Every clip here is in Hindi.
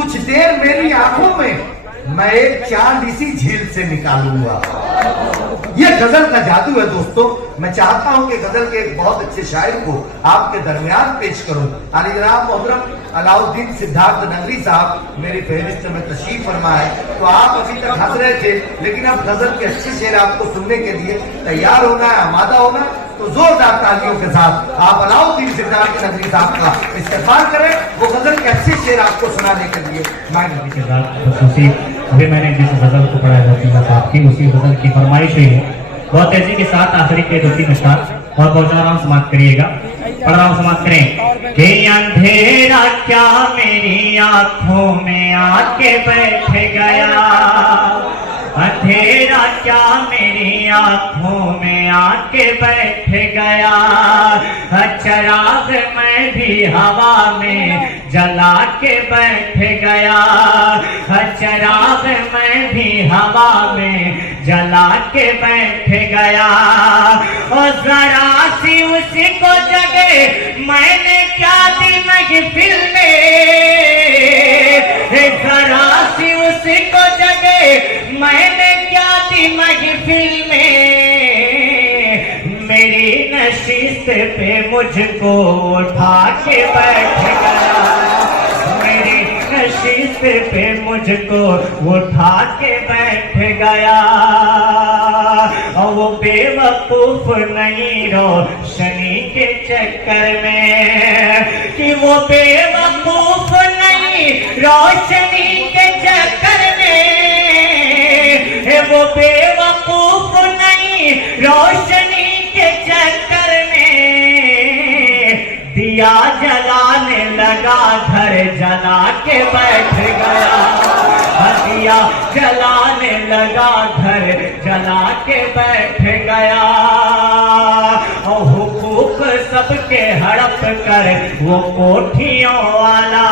कुछ देर मेरी आंखों में, मैं एक चांद इसी झील से निकालूंगा। ये गजल का जादू है दोस्तों। मैं चाहता हूं कि गजल के एक बहुत अच्छे शायर को आपके दरमियान पेश करूं। आली जनाब मोहतरम अलाउद्दीन सिद्धार्थ नगरी साहब मेरी फहरिस्त में तशरीफ फरमा है। तो आप अभी तक हंस रहे थे, लेकिन अब गजल के अच्छे शेर आपको सुनने के लिए तैयार होना है, आमादा होना। तो जोरदार तालियों के साथ आप अलाउद्दीन सिद्धार्थ नगरी साहब का इस्तेमाल करें, वो गजल के अच्छे शेर आपको सुनाने के लिए। अभी मैंने जिस गजल को पढ़ा है साहब की, उसी गजल की फरमाइश हुई है। बहुत तेजी के साथ आखिरी के 2-3 अशआर और पहुंचा रहा हूँ, समाप्त करिएगा। पढ़ रहा हूँ, समाप्त करें। कि अंधेरा क्या मेरी आंखों में आके बैठ गया, अंधेरा क्या मेरी आंखों में आके बैठ गया, चिराग मैं भी हवा में जला के बैठ गया, चिराग मैं भी हवा में जला के बैठ गया। और जरा सी उसी को जगे मैंने क्या दी महफिल में, जरा सी उसी को जगे मैंने क्या दी महफिल में, मेरी नशीस पे मुझको उठा के बैठ गया, मेरी नशीस पे मुझको उठा के बैठ गया। और वो बेवकूफ नहीं रोशनी के चक्कर में, कि वो बेवकूफ नहीं रोशनी के चक्कर में, वो बेवकूफ नहीं रोशनी के चक्कर में, दिया जलाने लगा घर जला के बैठ गया, दिया जलाने लगा घर जला के बैठ गया। और हुकूक सबके हड़प कर वो कोठियों वाला,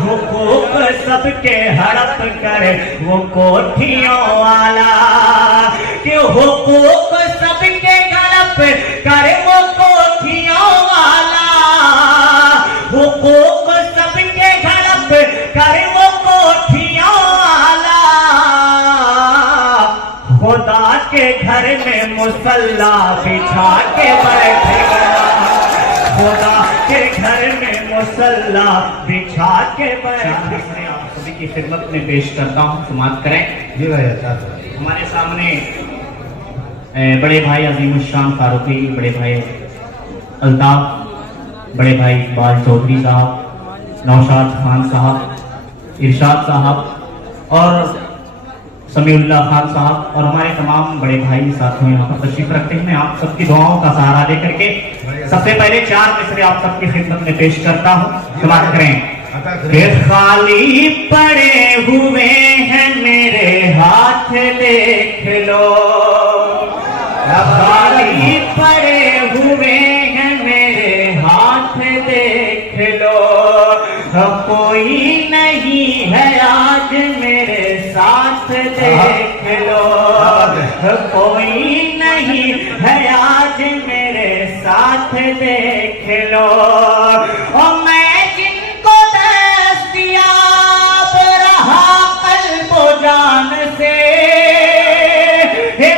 हुकूक सबके हड़प कर वो कोठियों वाला, कि हुकूक सबके हड़प कर वो कोठियों वाला, हुकूक सबके हड़प कर वो कोठियों वाला, खुदा के घर में मुसल्ला बिछा के बैठ गया, खुदा के घर में मुसल्ला बिछा के बैठ गया। आप सभी की खिदमत में पेश करता हूँ, समाप्त करें। जी भाई, हमारे सामने बड़े भाई अजीम शान फारूकी, बड़े भाई अल्ताफ, बड़े भाई इकबाल चौधरी साहब, नौशाद खान साहब, इरशाद साहब और समीउल्लाह खान साहब और हमारे तमाम बड़े भाई साथियों यहाँ पर तशरीफ रखते हैं। मैं आप सबकी दुआओं का सहारा लेकर के सबसे पहले 4 मिसरे आप सबकी खिदमत में पेश करता हूँ, समाप्त करें। कि खाली पड़े हुए हैं मेरे हाथ देख लो, खाली पड़े हुए हैं मेरे हाथ देख लो, कोई नहीं है आज मेरे साथ देख लो, कोई नहीं है आज मेरे साथ देख लो। और मैं जिनको दस्तयाब रहा कल्बो जान से,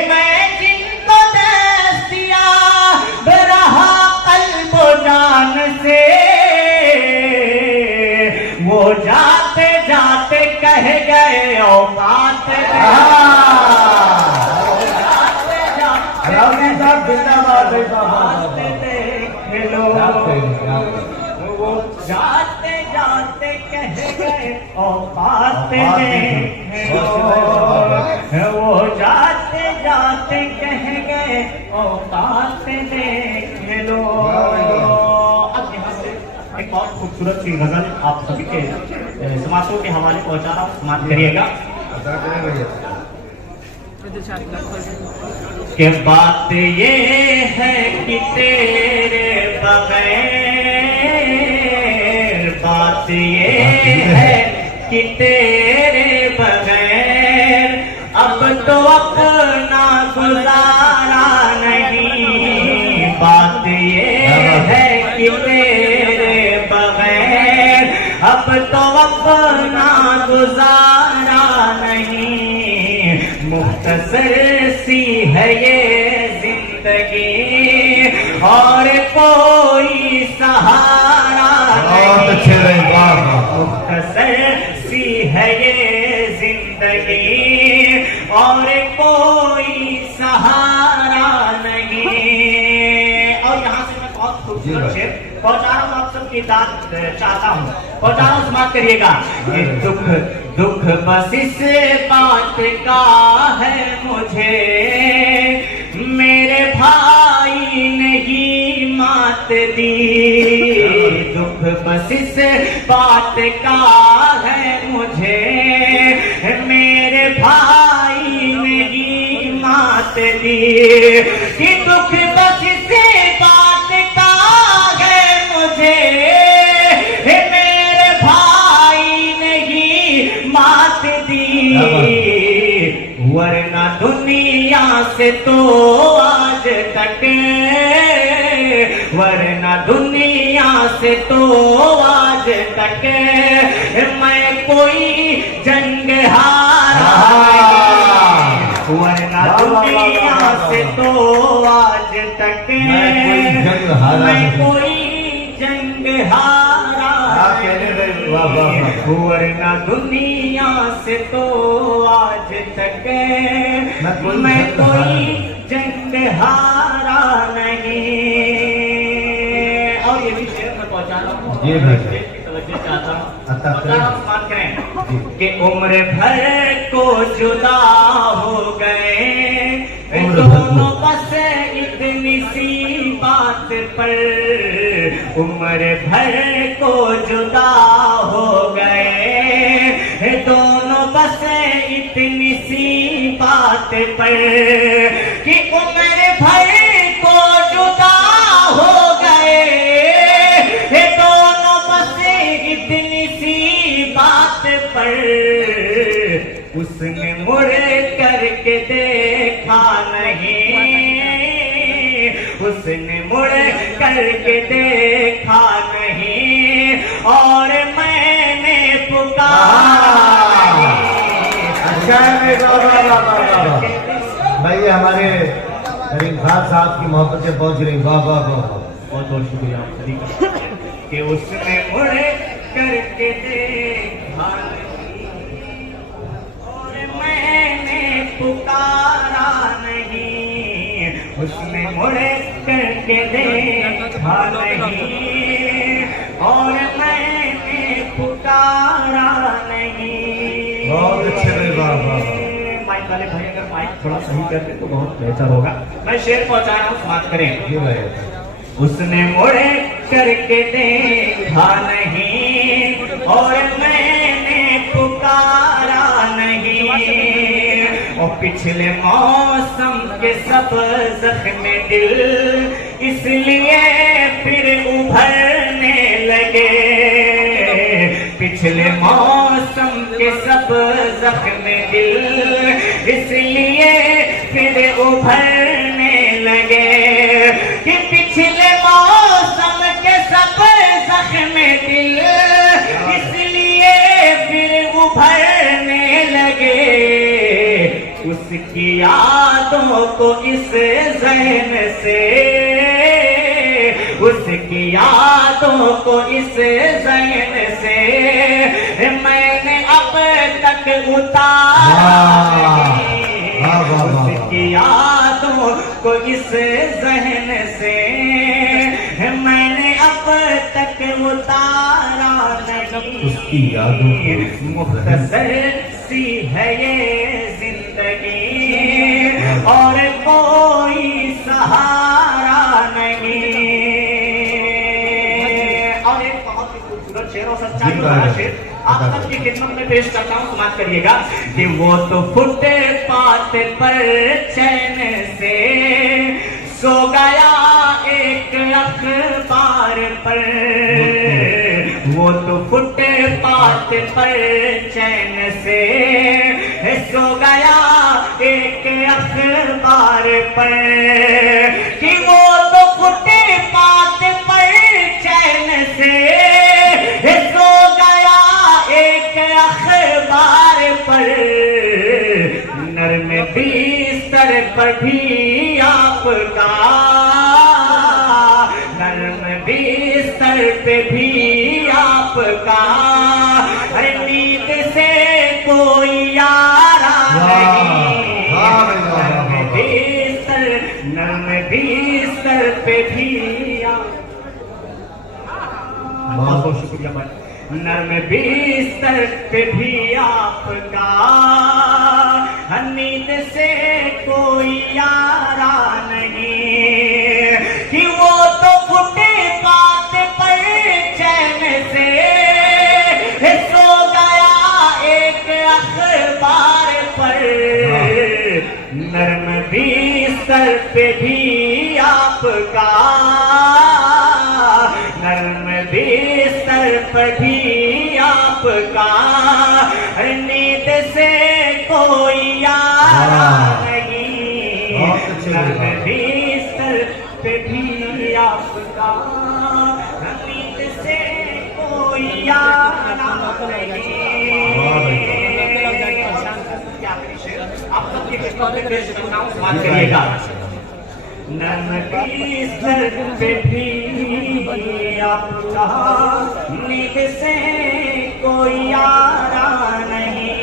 मैं जिनको दस्तयाब रहा कल्बो जान से, वो जाते जाते कह गए औकात देख लो, वो जाते जाते कह गए औकात देख लो, वो जाते जाते कह गए औकात देख लो। अब यहाँ से एक और खूबसूरत सी गजल आप सभी के समातों के हवाले पहुंचा रहा हूँ, समाप्त करिएगा। कि बात ये है कि तेरे बगैर, बात ये है कि तेरे बगैर अब तो अपना गुजारा नहीं, बात ये है कि तेरे बगैर अब तो अपना गुजारा नहीं, मुख्तसर सी है ये जिंदगी और कोई सहारा बहुत अच्छे रहे, वाह वाह। मुख्तसर सी है ये जिंदगी और कोई सहारा नहीं। और यहाँ से मैं बहुत खूबसूरत शेर पहुंचा रहा हूँ, आप सबकी दाद चाहता हूँ, पहुंचा रहा हूँ, समाप्त करिएगा। ये दुख दुख बस इस बात का है मुझे, मेरे भाई ने ही मात दी। दुख बस इस बात का है मुझे, मेरे भाई ने ही मात दी। कि दुख बस इस बात का है मुझे, मेरे भाई ने ही मात दी। वरना दुनिया से तो आज तक, वरना दुनिया से तो आज तक मैं कोई जंग हारा नहीं। वरना दुनिया से तो आज तक मैं कोई जंग हारा नहीं। वरना दुनिया से तो आज तक मैं कोई जंग हारा नहीं। और ये भी शेर में पहुंचा रहा हूँ, ये भी तवज्जो चाहता हूँ, अच्छा, पहुंचा रहा हूँ, बात करें कि उम्र भर को जुदा हो गए दोनों बस इतनी सी बात पर, उम्र भर को जुदा हो गए दोनों बस इतनी सी बात पर। कि उम्र भर को जुदा हो गए दोनों बस इतनी सी बात पर, उसने मुड़ करके देखा नहीं, उसने मुड़ करके देखा नहीं और मैंने पुकारा नहीं। अच्छा है, भाई हमारे करीम खान साहब की मोहब्बतें पहुंच रही, वाह वाह वाह। बहुत बहुत शुक्रिया आप सभी का कि उसने मुड़ करके देखा नहीं और मैंने पुकारा नहीं, उसने मुड़ करके देखा नहीं और मैंने पुकारा नहीं। बहुत अच्छे रहे, वाह वाह। माइक वाले भाई अगर माइक थोड़ा सही करते तो बहुत बेहतर होगा। मैं शेर पहुंचा रहा हूँ, समाप्त करें। ये भाई उसने मुड़े करके देखा नहीं और मैंने पुकारा नहीं और पिछले मौसम के सब जख्म दिल इसलिए फिर उभरने लगे, पिछले मौसम के सब जख्म दिल इसलिए फिर उभरने लगे। कि पिछले मौसम के सब जख्म दिल इसलिए फिर उभरने लगे, उसकी यादों को इस ज़हन से, उसकी यादों को इस ज़हन से मैंने अब तक उतारा नहीं, उसकी यादों को इस ज़हन से मैंने अब तक उतारा नहीं। उसकी यादों को मुख्तसर सी है ये जिंदगी और कोई सहारा नहीं। और एक बहुत ही खूबसूरत शेर और सच्चाई वाला शेर आप सबकी खिदमत में पेश करता हूँ, समाप्त करिएगा। कि वो तो फुटपाथ पर चैन से सो गया एक अखबार पर, वो तो फुटपाथ पर चैन से सो गया एक अखबार पर। कि वो तो फुटपाथ पर चैन से सो गया भी आपका, नर्म बिस्तर पे भी आपका, हर नींद से कोई यारा नहीं। नर्म बिस्तर पे भी आप, बहुत बहुत शुक्रिया भाई। नर्म बिस्तर पे भी आपका, नींद से कोई यारा नहीं, कि वो तो फुटपाथ पर चैन से सो गया एक अखबार पर। नर्म बिस्तर पे भी आपका, नर्म बिस्तर पर भी आपका, नींद से कोई यारा नहीं। नर्म बिस्तर पे भी आपका, नींद से कोई यारा नहीं। आप सबके समाप्त करिएगा। नर्म बिस्तर पे भी आपका, नींद से कोई यारा नहीं।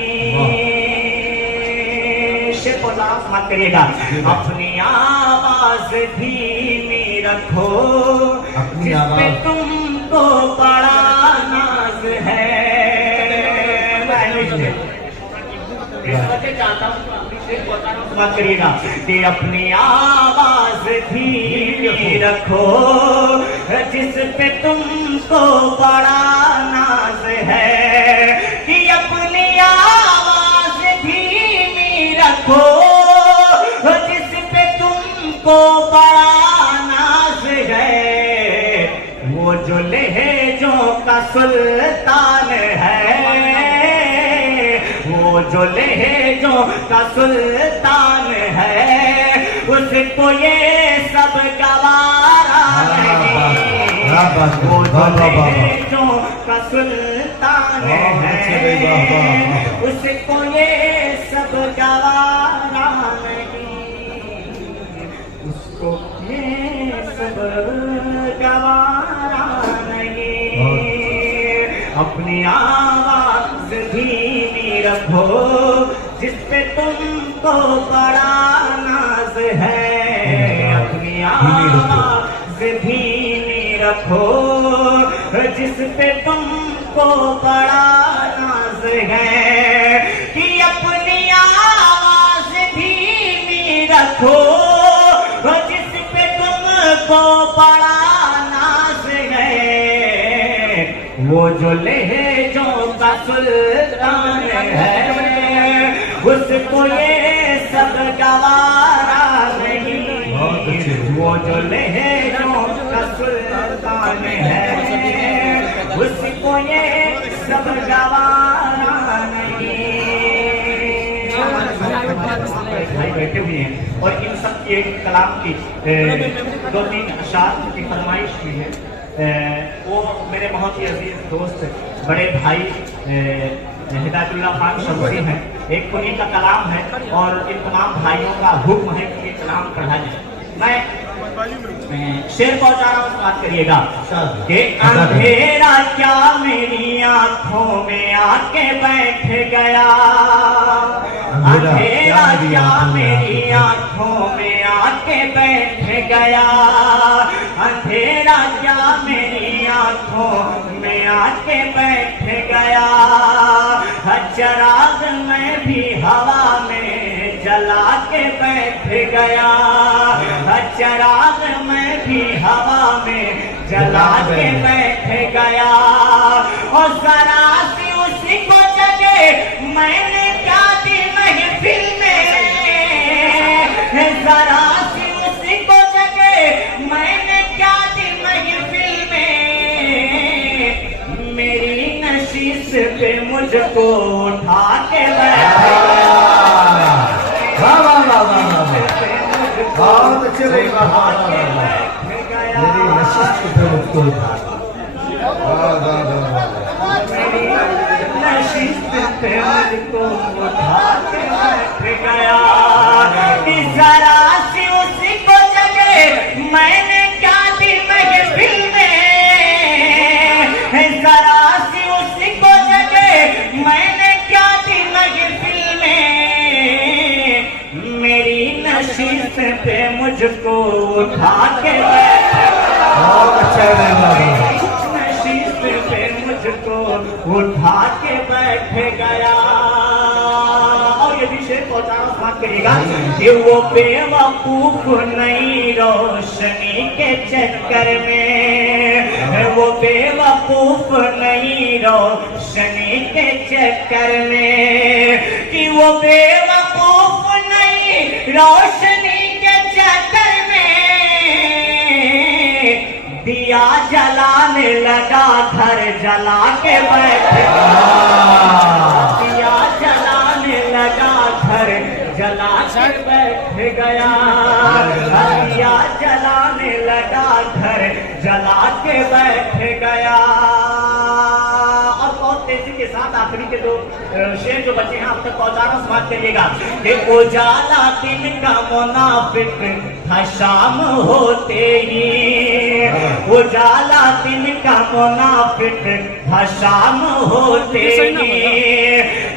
शेर को लाभ मत करिएगा। अपनी आवाज धीमी रखो, अपनी जिस पे आवाज तुमको बड़ा नाज है। चाहता हूँ बात करिएगा कि अपनी आवाज धीमी रखो, जिस पे तुमको बड़ा नाज है, कि अपनी आवाज धीमी रखो, जिस पे तुमको बड़ा नाज है। वो जो लहजों का सुल्तान है, वो जो लहजों का सुल्तान है, उसको ये सब गवारा नहीं। वो जो लहजों का सुल्तान है, उसको ये सब गवारा नहीं। उसको ये सब गवारा नहीं। अपनी आवाज धीमी रखो, जिस पे तुमको बड़ा नाज है। अपनी आवाज धीमी रखो, जिस पे तुमको बड़ा नाज है, कि अपनी आवाज धीमी रखो, जिस पे तुमको बड़ा नाज है। वो जो लहजों का सुल्तान है, उसको ये सब गवारा नहीं। वो जो लहजों का सुल्तान है, उसको ये सब गवारा नहीं। भाई बैठे हुए हैं और इन सब की एक कलाम की 2-3 अशार की फरमाइश की है। वो मेरे बहुत ही अजीज दोस्त बड़े भाई हिदायतुल्लाह खान शमसी हैं। एक उन्हीं का कलाम है और इन तमाम भाइयों का हुक्म है कि ये कलाम पढ़ा जाए। मैं शेर पहुंचा रहा हूँ, बात करिएगा। कि अंधेरा क्या मेरी आंखों में आके बैठ गया, अंधेरा क्या मेरी आंखों में आके बैठ गया, अंधेरा क्या मेरी आंखों में आके बैठ गया। चिराग में भी हवा में जला के बैठ गया, चिराग में भी हवा में जला के बैठ गया। और जरा सी उसी को जगे मैंने क्या दी महफिल में, जरा सी उसी को जगे मैंने क्या दी महफिल में। मेरी नशीस पे मुझको उठा के बैठ गया, बहुत अच्छे मेरी नशीस पे मुझको नशीस पे मुझको उठा के बैठ गया। जरा सी उसको जगे मैंने क्या दी महफिल में, जरा सी उसको जगे मैंने क्या दी महफिल में, मेरी नशीब पे मुझको उठा के बहुत अच्छा है नशीब पे मुझको उठा के बैठ गया। और ये विषय पहुंचाना समाप्त करिएगा कि वो बेवकूफ नहीं रोशनी के चक्कर में, वो बेवकूफ नहीं रोशनी के चक्कर में, कि वो बेवकूफ नहीं रोशनी के चक्कर में, दिया जलाने लगा घर जला के बैठ गया, दिया जलाने लगा घर जला के बैठ गया, दिया जलाने लगा घर जला के बैठ गया। और बहुत तेजी के साथ आखिरी के दो शेर जो बचे हैं आप तक पहुंचाना समाप्त करिएगा कि उजाला दिन का मुनाफिक था शाम होते ही, उजाला दिन का मुनाफिक था शाम होते ही,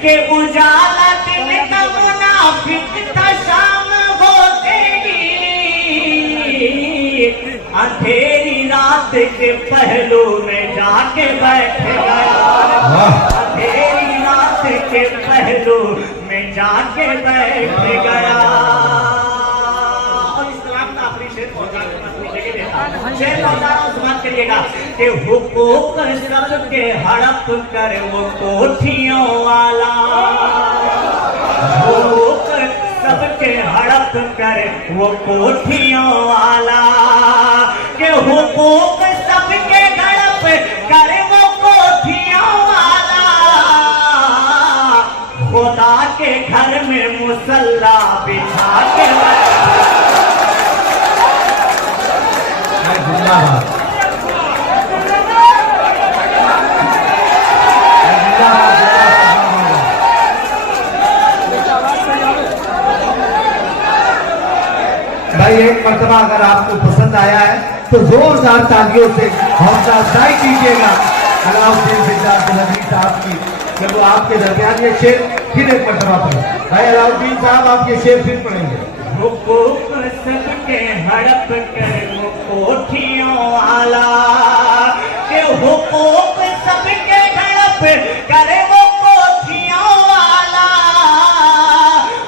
कि उजाला दिन का मुनाफिक था शाम होते ही, अंधेरी रात के पहलू में जाके बैठ गया, अंधेरी रात के पहलू में जाके बैठ गया। और इस्लाम का आखिरी शेर शेर पहुंचाना समाप्त करिएगा कि हुकूक सबके हड़प कर वो कोठियों वाला, हुकूक सबके हड़प कर वो कोठियों वाला, के हुकूक सबके हड़प कर वो कोठियों वाला, खुदा के घर में मुसल्ला बिछा के भाई एक मर्तबा अगर आपको पसंद आया है तो जोरदार तालियों से हौसला अफजाई कीजिएगा अलाउद्दीन सिद्धार्थ नदवी साहब की, जब वो आपके दरमियान ये शेर फिर एक मर्तबा पढ़े। भाई अलाउद्दीन साहब आप ये शेर फिर पढ़ेंगे। हुकूक सबके हड़प कर वो कोठियों वाला, के हुकूक सबके हड़प कर वो कोठियों वाला,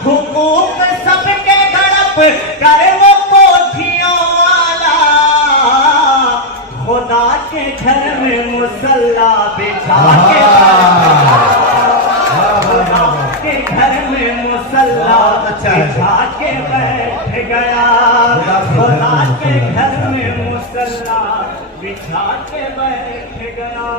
हुकूक सबके हड़प कर वो कोठियों वाला, खुदा के घर में मुसल्ला बिछा के, खुदा के घर में मुसल्ला बिछा के बैठ गया, खुदा के घर में मुसल्ला बिछा के बैठ गया।